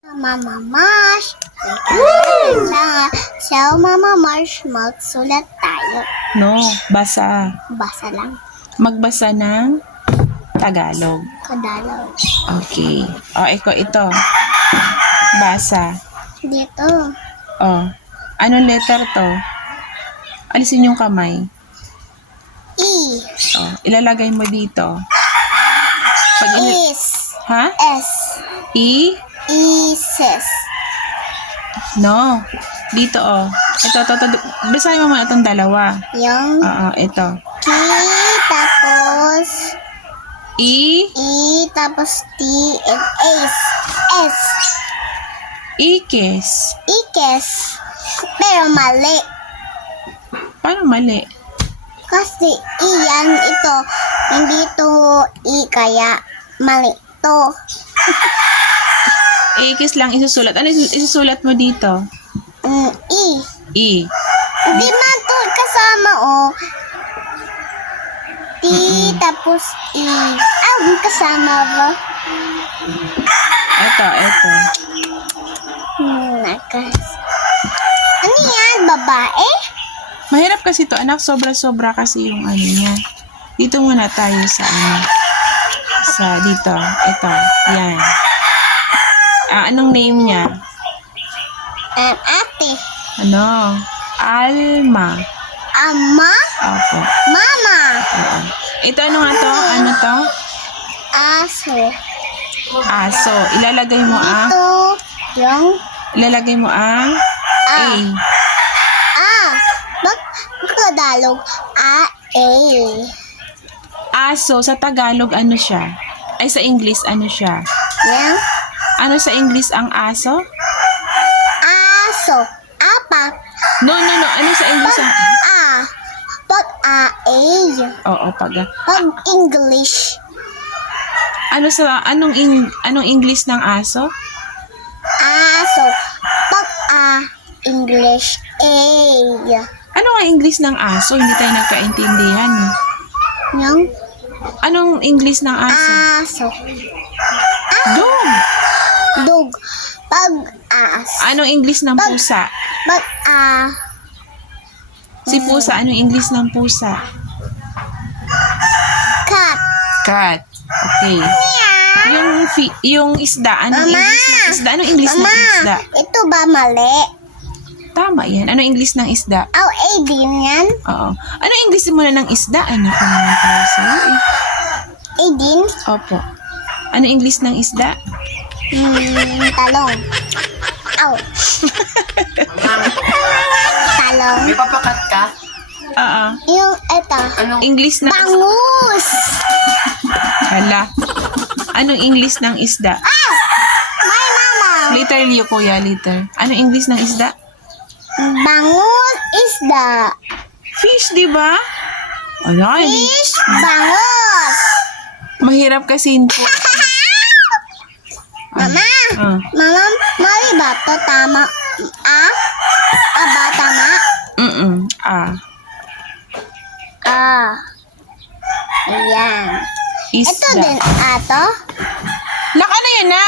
Mama Marsh. So, Mama Marsh, magsulat tayo. No, basa. Basa lang. Magbasa ng Tagalog. Kadalaw. Okay. O, ito. Basa. Dito. O, anong letter to? Alisin yung kamay. E. O, ilalagay mo dito. Pag Is. ha? S. E? Isis. No. Dito, Ito. Basahin mo muna itong dalawa. Yung Oo, ito. K, tapos E? E, tapos T, and S. S. Ikis. Ikes. Pero mali. Paano mali? Kasi iyan, ito. Hindi to I, kaya mali to. Ikis lang isusulat. Ano isusulat mo dito? I. E. Hindi man to kasama, T, tapos I. Kasama ba? Ito. Ano yan, babae? Mahirap kasi to, anak. Sobra-sobra kasi yung ano niya. Dito muna tayo sa dito. Ito. Yan. Anong name niya? Ate. Ano? Alma. Ama? Opo. Mama? Oo. Ito, ano nga to? Ano to? Aso. Aso. Ilalagay mo ang A. Tagalog. A. Aso, sa Tagalog, ano siya? Ay, sa English, ano siya? Yan. Ano sa English ang aso? Aso. Apak. No. Ano sa English ang... Pag Oo, pag... Pag English. Anong English ng aso? Aso. Pag English. Ano nga English ng aso? Hindi tayo nagkaintindihan eh. Yung Anong English ng aso? aso. Dog. Dog. Pag Anong English ng pusa? Pag Si pusa, anong English ng pusa? cat. Cat. Okay. Yung isda, anong Mama! English ng isda? Anong English ng isda? Ito ba mali? Tama yan. Anong English ng isda? A din yan? Oo. Anong English muna ng isda? Anak ko naman tayo sa'yo eh. A din? Opo. Anong English ng isda? Talong. Aw. Talong. May papakat ka? Oo. Yung ito. Anong English ng isda. Bangus. Hala. Anong English ng isda? My mama. Liter liyo, kuya. Liter. Anong English ng isda? Bangus isda. Fish, di ba? Ayan. Fish. Bangus. Mahirap kasi po. Mama. Mama, mali ba to? Tama. Ba tama? Ayan. Isda. Ito din ato. Laka na yan na.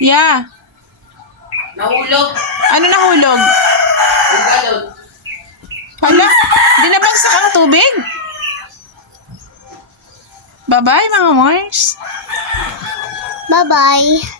Yeah. nahulog? Ano nahulog? Yung galon. Hala. Di nabagsak ang tubig? Bye-bye, mga Mars. Bye-bye.